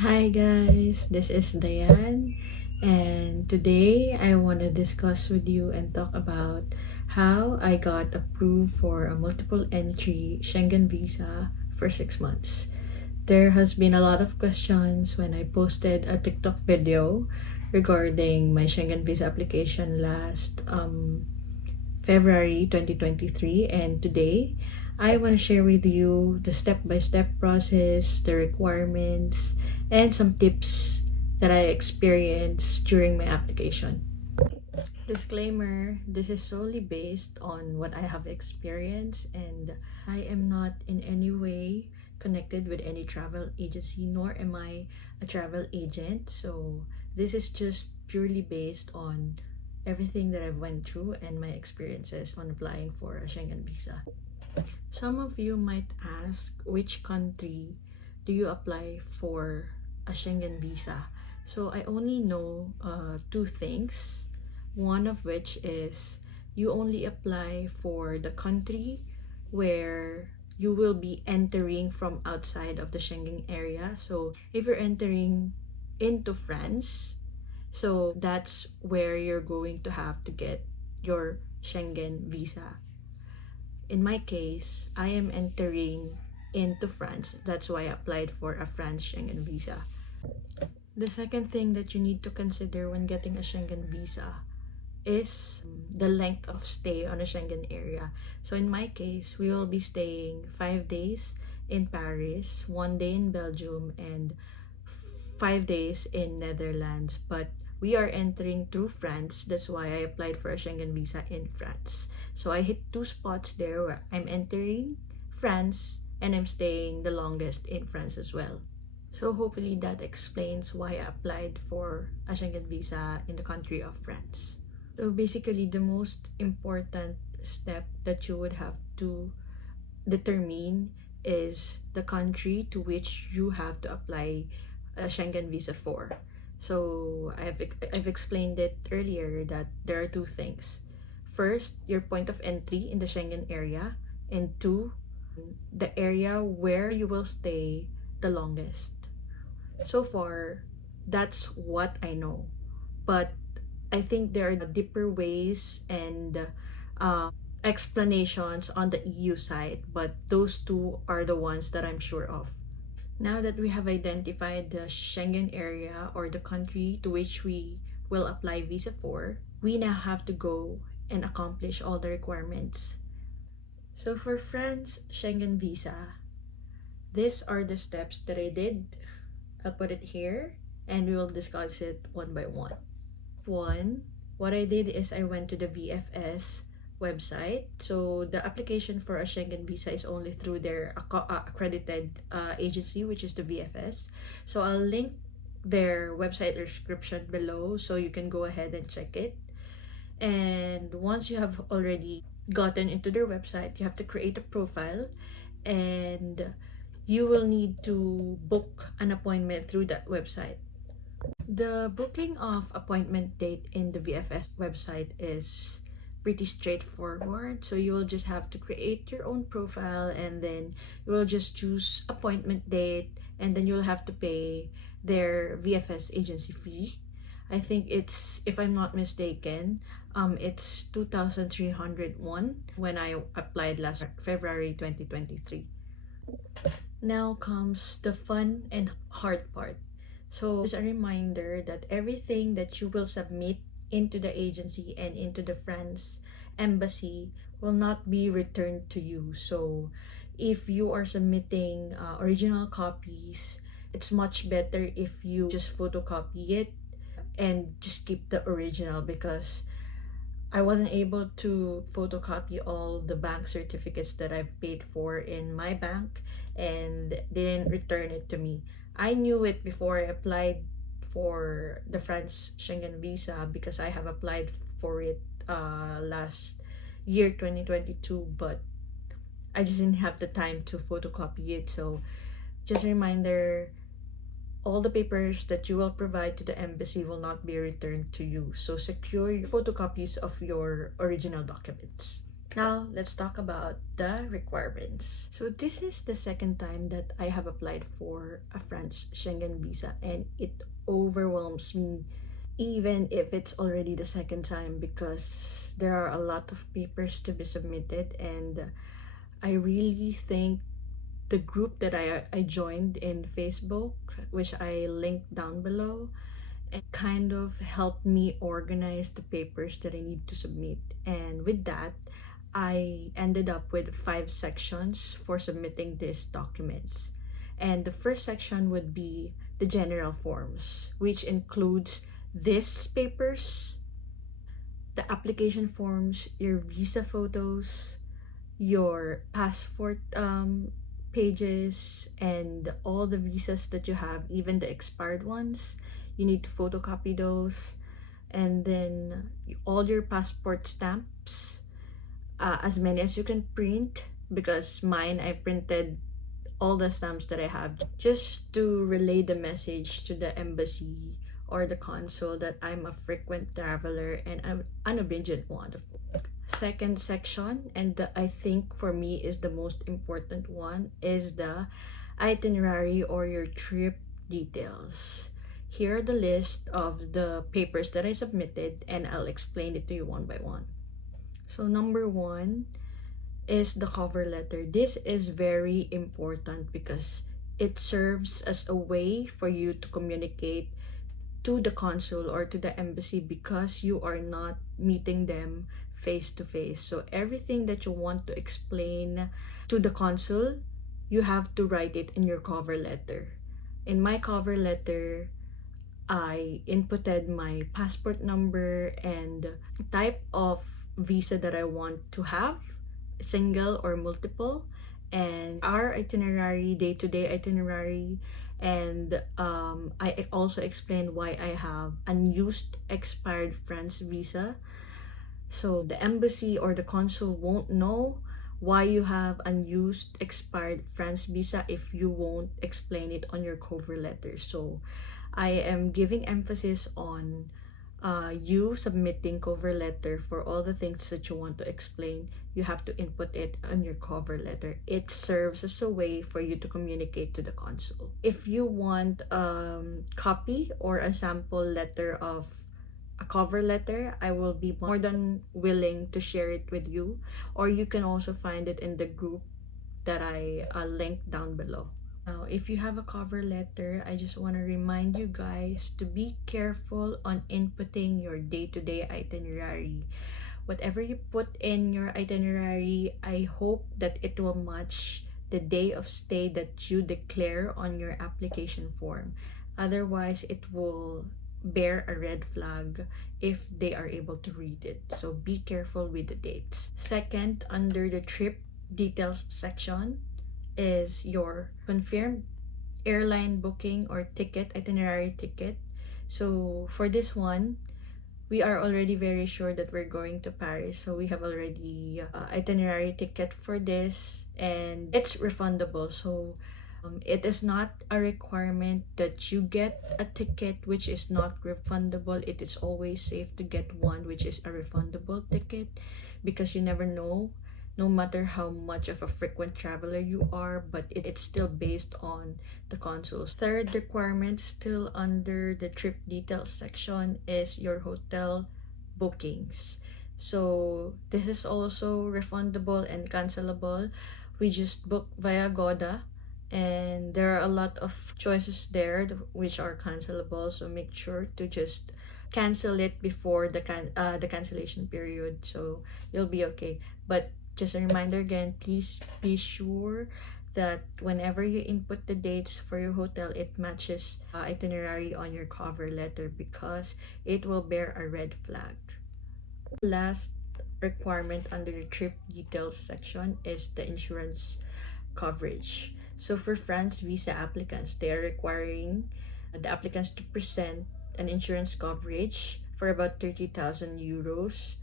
Hi guys, this is Diane, and today I want to discuss with you and talk about how I got approved for a multiple entry Schengen visa for 6 months. There has been a lot of questions when I posted a TikTok video regarding my Schengen visa application last February 2023, and today I want to share with you the step-by-step process, the requirements, and some tips that I experienced during my application. Disclaimer, this is solely based on what I have experienced, and I am not in any way connected with any travel agency, nor am I a travel agent. So this is just purely based on everything that I've went through and my experiences on applying for a Schengen visa. Some of you might ask, which country do you apply for a Schengen visa? So I only know two things. One of which is you only apply for the country where you will be entering from outside of the Schengen area. So if you're entering into France, so that's where you're going to have to get your Schengen visa. In my case, I am entering into France. That's why I applied for a France Schengen visa. The second thing that you need to consider when getting a Schengen visa is the length of stay on a Schengen area. So in my case, we will be staying 5 days in Paris, 1 day in Belgium, and 5 days in Netherlands. But we are entering through France. That's why I applied for a Schengen visa in France. So I hit two spots there where I'm entering France and I'm staying the longest in France as well. So hopefully that explains why I applied for a Schengen visa in the country of France. So basically, the most important step that you would have to determine is the country to which you have to apply a Schengen visa for. So I've explained it earlier that there are two things. First, your point of entry in the Schengen area, and two, the area where you will stay the longest. So far, that's what I know. But I think there are deeper ways and explanations on the EU side, but those two are the ones that I'm sure of. Now that we have identified the Schengen area or the country to which we will apply visa for, we now have to go and accomplish all the requirements. So for France Schengen visa, these are the steps that I did. I'll put it here and we will discuss it one by one. One, what I did is I went to the VFS website. So the application for a Schengen visa is only through their accredited agency, which is the VFS. So I'll link their website description below so you can go ahead and check it. And once you have already gotten into their website, you have to create a profile and you will need to book an appointment through that website. The booking of appointment date in the VFS website is pretty straightforward. So you will just have to create your own profile and then you will just choose appointment date and then you'll have to pay their VFS agency fee. I think it's, if I'm not mistaken, it's 2,301 when I applied last February 2023. Now comes the fun and hard part. So just a reminder that everything that you will submit into the agency and into the France embassy will not be returned to you. So if you are submitting original copies, it's much better if you just photocopy it and just keep the original, because I wasn't able to photocopy all the bank certificates that I've paid for in my bank and they didn't return it to me. I knew it before I applied for the France Schengen visa because I have applied for it last year 2022, but I just didn't have the time to photocopy it. So just a reminder, all the papers that you will provide to the embassy will not be returned to you. So secure your photocopies of your original documents. Now, let's talk about the requirements. So, this is the second time that I have applied for a French Schengen visa, and it overwhelms me, even if it's already the second time, because there are a lot of papers to be submitted. And I really think the group that I joined in Facebook, which I linked down below, and kind of helped me organize the papers that I need to submit. And with that, I ended up with 5 sections for submitting these documents. And the first section would be the general forms, which includes these papers, the application forms, your visa photos, your passport pages, and all the visas that you have, even the expired ones. You need to photocopy those, and then all your passport stamps, as many as you can print, because mine, I printed all the stamps that I have just to relay the message to the embassy or the consul that I'm a frequent traveler and I'm an obedient one. Second section, and I think for me is the most important one, is the itinerary or your trip details. Here are the list of the papers that I submitted, and I'll explain it to you one by one. So number one is the cover letter. This is very important because it serves as a way for you to communicate to the consul or to the embassy, because you are not meeting them face to face. So everything that you want to explain to the consul, you have to write it in your cover letter. In my cover letter, I inputted my passport number and type of visa that I want to have, single or multiple, and our itinerary, day-to-day itinerary. And I also explained why I have unused expired France visa, so the embassy or the consul won't know why you have unused expired France visa if you won't explain it on your cover letter. So I am giving emphasis on you submitting cover letter for all the things that you want to explain. You have to input it on your cover letter. It serves as a way for you to communicate to the consul. If you want copy or a sample letter of a cover letter, I will be more than willing to share it with you, or you can also find it in the group that I linked down below. Now, if you have a cover letter, I just want to remind you guys to be careful on inputting your day-to-day itinerary. Whatever you put in your itinerary, I hope that it will match the day of stay that you declare on your application form. Otherwise, it will bear a red flag if they are able to read it. So be careful with the dates. Second, under the trip details section is your confirmed airline booking or ticket, itinerary ticket. So for this one, we are already very sure that we're going to Paris. So we have already itinerary ticket for this, and it's refundable. So it is not a requirement that you get a ticket which is not refundable. It is always safe to get one which is a refundable ticket, because you never know, no matter how much of a frequent traveler you are, but it's still based on the consuls. Third requirement, still under the trip details section, is your hotel bookings. So this is also refundable and cancelable. We just book via Goda, and there are a lot of choices there which are cancelable, so make sure to just cancel it before the cancellation period, so you'll be okay. But just a reminder again, please be sure that whenever you input the dates for your hotel, it matches itinerary on your cover letter, because it will bear a red flag. Last requirement under the trip details section is the insurance coverage. So for France visa applicants, they are requiring the applicants to present an insurance coverage for about 30,000 euros,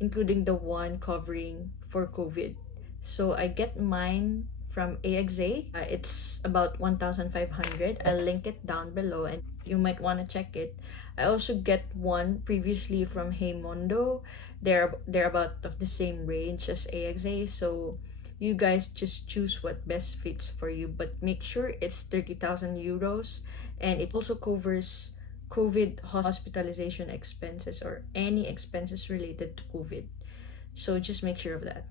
including the one covering for COVID. So I get mine from AXA. It's about 1,500. I'll link it down below and you might want to check it. I also get one previously from Heymondo. They're about of the same range as AXA, so you guys just choose what best fits for you, but make sure it's 30,000 euros, and it also covers COVID hospitalization expenses or any expenses related to COVID. So just make sure of that.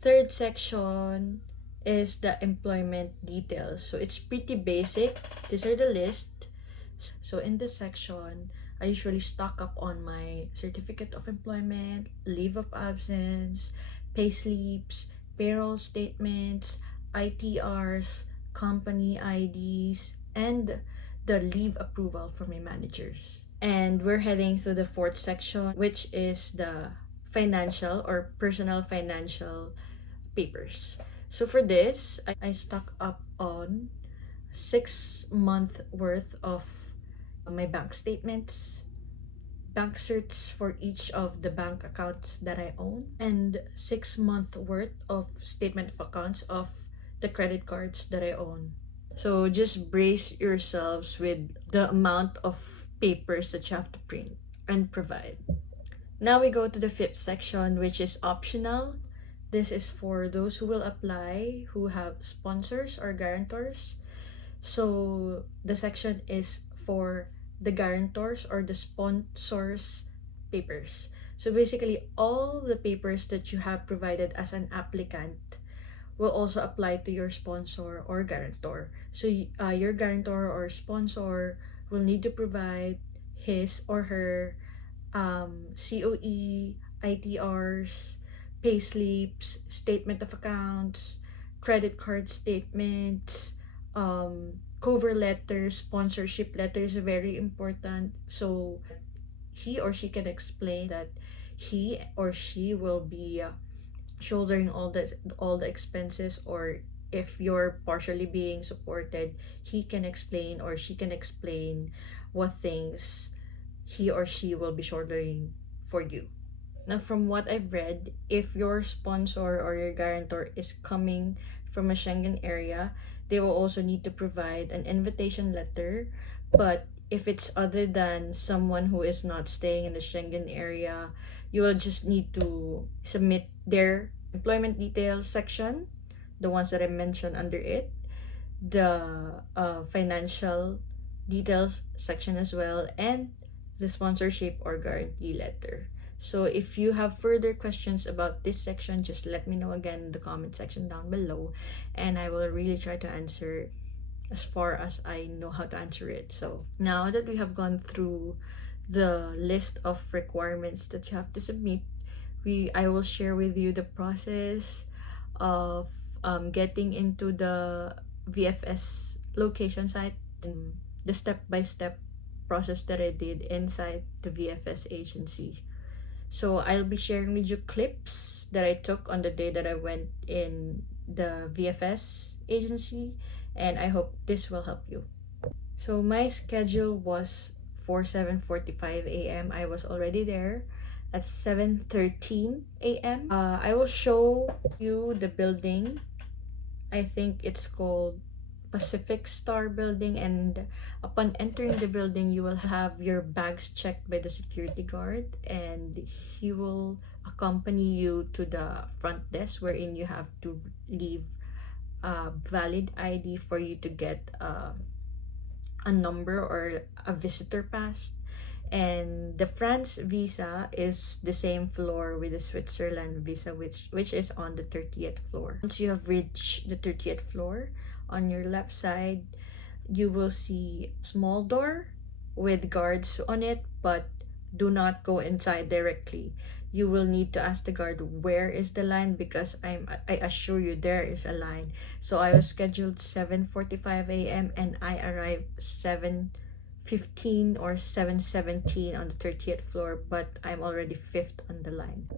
Third section is the employment details. So it's pretty basic. These are the list. So in this section, I usually stock up on my certificate of employment, leave of absence, pay slips, payroll statements, ITRs, company IDs, and the leave approval from my managers. And we're heading to the fourth section, which is the financial or personal financial papers. So for this, I stock up on 6 month worth of my bank statements, bank certs for each of the bank accounts that I own, and 6 month worth of statement of accounts of the credit cards that I own. So just brace yourselves with the amount of papers that you have to print and provide. Now we go to the fifth section, which is optional. This is for those who will apply who have sponsors or guarantors. So the section is for the guarantors or the sponsors papers. So basically all the papers that you have provided as an applicant will also apply to your sponsor or guarantor. So your guarantor or sponsor will need to provide his or her COE, ITRs, payslips, statement of accounts, credit card statements, cover letters, sponsorship letters, very important. So he or she can explain that he or she will be shouldering all the expenses, or if you're partially being supported, he can explain or she can explain what things he or she will be shouldering for you. Now, from what I've read, if your sponsor or your guarantor is coming from a Schengen area, they will also need to provide an invitation letter. But if it's other than someone who is not staying in the Schengen area, you will just need to submit their employment details section, the ones that I mentioned under it, the financial details section as well, and the sponsorship or guarantee letter. So if you have further questions about this section, just let me know again in the comment section down below, and I will really try to answer as far as I know how to answer it. So now that we have gone through the list of requirements that you have to submit, I will share with you the process of getting into the VFS location site, and the step-by-step process that I did inside the VFS agency. So I'll be sharing with you clips that I took on the day that I went in the VFS agency, and I hope this will help you. So my schedule was for 7:45 a.m. I was already there at 7:13 a.m. I will show you the building. I think it's called Pacific Star Building, and upon entering the building you will have your bags checked by the security guard, and he will accompany you to the front desk wherein you have to leave a valid ID for you to get a number or a visitor pass. And the France visa is the same floor with the Switzerland visa, which is on the 30th floor. Once you have reached the 30th floor, on your left side you will see a small door with guards on it, but do not go inside directly. You will need to ask the guard where is the line, because I assure you there is a line. So I was scheduled 7:45 a.m. and I arrived 7:15 or 7:17 on the 30th floor, but I'm already 5th on the line.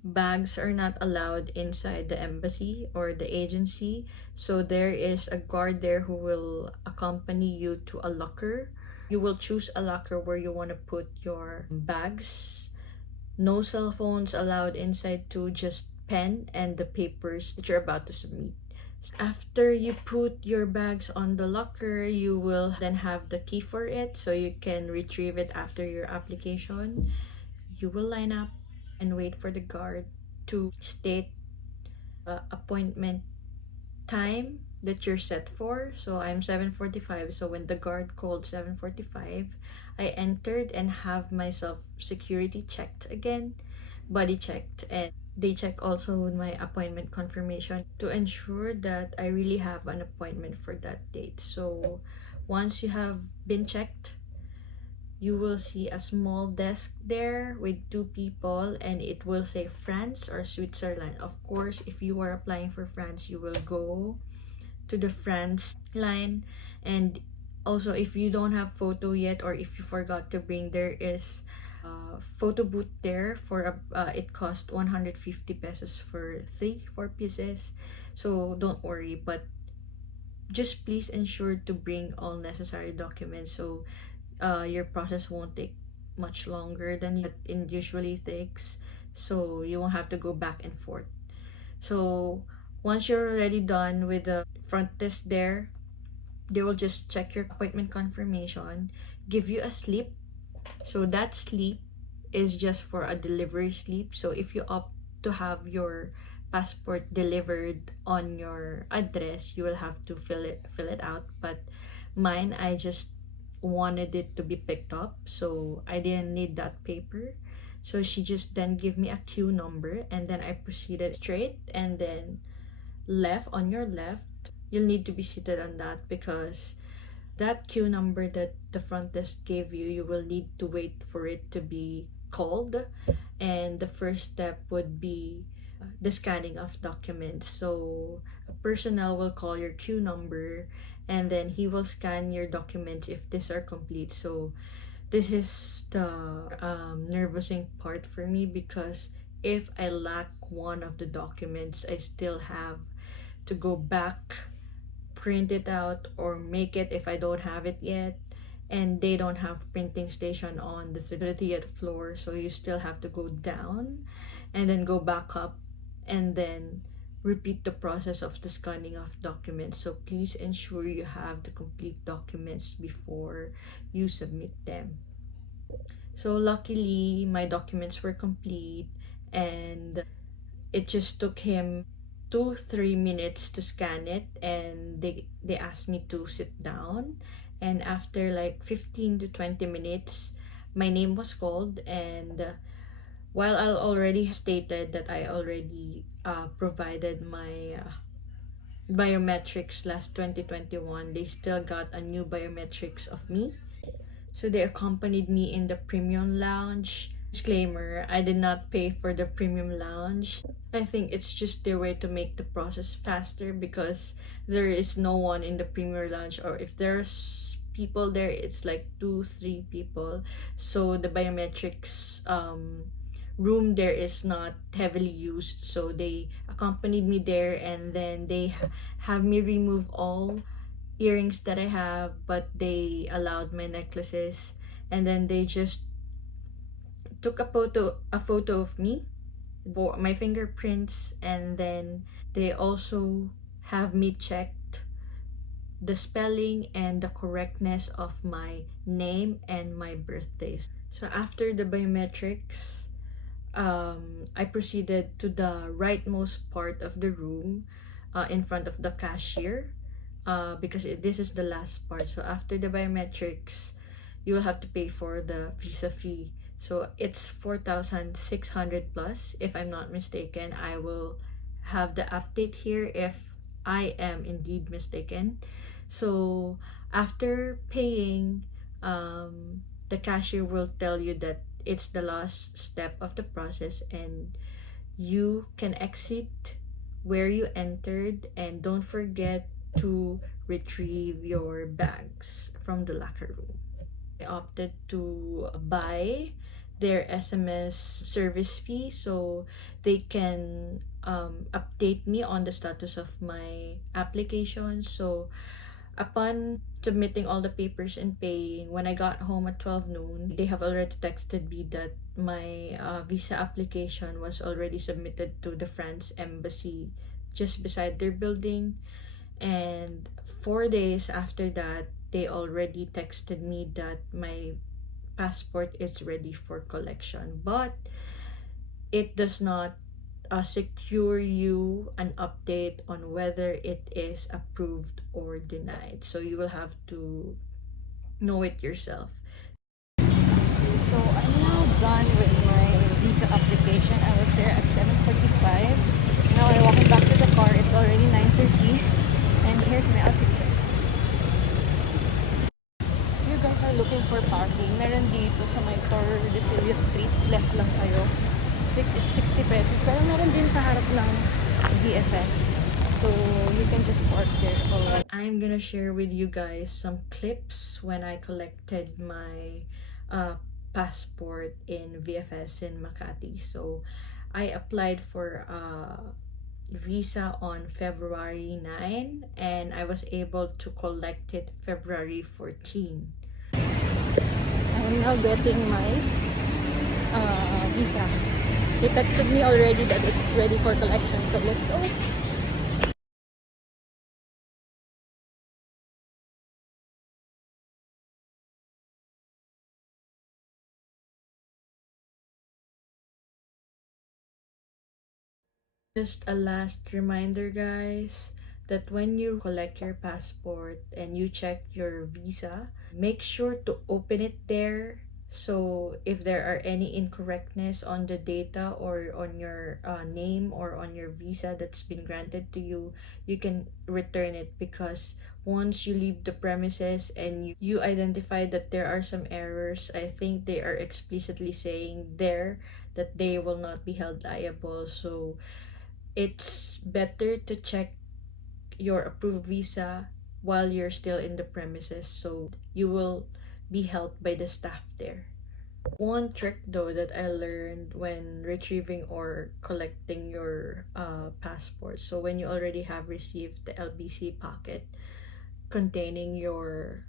Bags are not allowed inside the embassy or the agency, so there is a guard there who will accompany you to a locker. You will choose a locker where you want to put your bags. No cell phones allowed inside too, just pen and the papers that you're about to submit. After you put your bags on the locker, you will then have the key for it so you can retrieve it after your application. You will line up and wait for the guard to state appointment time that you're set for. So I'm 7:45. So when the guard called 7:45, I entered and have myself security checked again, body checked, and they check also my appointment confirmation to ensure that I really have an appointment for that date. So once you have been checked, you will see a small desk there with two people, and it will say France or Switzerland. Of course, if you are applying for France, you will go to the France line. And also, if you don't have photo yet, or if you forgot to bring, there is a photo booth there for it cost 150 pesos for 4 pieces. So don't worry, but just please ensure to bring all necessary documents, so your process won't take much longer than it usually takes, so you won't have to go back and forth. So once you're already done with the front desk there, they will just check your appointment confirmation, give you a slip. So that slip is just for a delivery slip. So if you opt to have your passport delivered on your address, you will have to fill it out. But mine, I just wanted it to be picked up, so I didn't need that paper. So she just then give me a queue number, and then I proceeded straight, and then left. On your left, you'll need to be seated on that, because that queue number that the front desk gave you, you will need to wait for it to be called. And the first step would be the scanning of documents. So a personnel will call your queue number, and then he will scan your documents if these are complete. So this is the nervousing part for me, because if I lack one of the documents, I still have to go back, print it out, or make it if I don't have it yet. And they don't have printing station on the 30th floor, so you still have to go down and then go back up, and then repeat the process of the scanning of documents. So please ensure you have the complete documents before you submit them. So luckily, my documents were complete, and it just took him 2-3 minutes to scan it, and they asked me to sit down. And after like 15 to 20 minutes, my name was called, and while I already stated that I already provided my biometrics last 2021, they still got a new biometrics of me. So they accompanied me in the premium lounge. Disclaimer, I did not pay for the premium lounge. I think it's just their way to make the process faster, because there is no one in the premium lounge, or if there's people there, it's like 2-3 people. So the biometrics room there is not heavily used. So they accompanied me there, and then they have me remove all earrings that I have, but they allowed my necklaces. And then they just took a photo of me, my fingerprints, and then they also have me checked the spelling and the correctness of my name and my birthdays. So after the biometrics, I proceeded to the rightmost part of the room, in front of the cashier, because this is the last part. So after the biometrics, you will have to pay for the visa fee. So it's 4,600 plus, if I'm not mistaken. I will have the update here if I am indeed mistaken. So after paying, the cashier will tell you that it's the last step of the process, and you can exit where you entered, and don't forget to retrieve your bags from the locker room. I opted to buy their SMS service fee, so they can update me on the status of my application. So upon submitting all the papers and paying, when I got home at 12 noon, they have already texted me that my visa application was already submitted to the France embassy just beside their building. And 4 days after that, they already texted me that my passport is ready for collection, but it does not secure you an update on whether it is approved or denied. So you will have to know it yourself. So I'm now done with my visa application. I was there at 7:45. Now I'm walking back to the car. It's already 9:30. And here's my outfit check. If you guys are looking for parking, meron dito sa may Tordesillas Street. Left lang kayo. It's 60 pesos. Pero meron din sa harap ng VFS. So you can just park there. I'm gonna share with you guys some clips when I collected my passport in VFS in Makati. So I applied for a visa on February 9 and I was able to collect it February 14. I am now getting my visa. They texted me already that it's ready for collection. So let's go. Just a last reminder, guys, that when you collect your passport and you check your visa, make sure to open it there. So if there are any incorrectness on the data or on your name or on your visa that's been granted to you, you can return it, because once you leave the premises and you identify that there are some errors, I think they are explicitly saying there that they will not be held liable. So it's better to check your approved visa while you're still in the premises, so you will be helped by the staff there. One trick though that I learned when retrieving or collecting your passport, so when you already have received the LBC packet containing your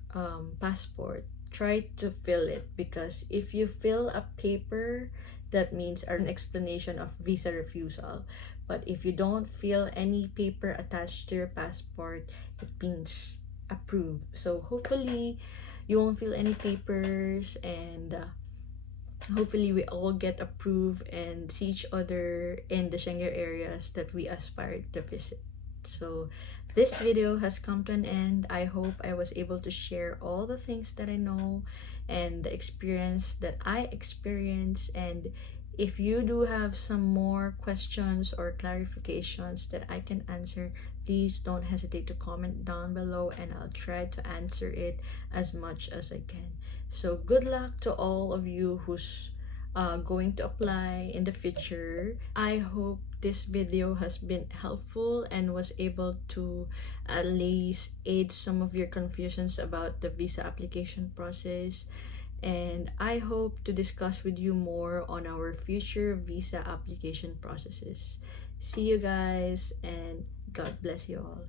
passport, try to fill it, because if you fill a paper, that means an explanation of visa refusal. But if you don't fill any paper attached to your passport, it means approved. So hopefully you won't fill any papers, and hopefully we all get approved and see each other in the Schengen areas that we aspire to visit. So this video has come to an end. I hope I was able to share all the things that I know and the experience that I experienced. And if you do have some more questions or clarifications that I can answer, please don't hesitate to comment down below and I'll try to answer it as much as I can. So good luck to all of you who's going to apply in the future. I hope this video has been helpful and was able to at least aid some of your confusions about the visa application process. And I hope to discuss with you more on our future visa application processes. See you guys, and God bless you all.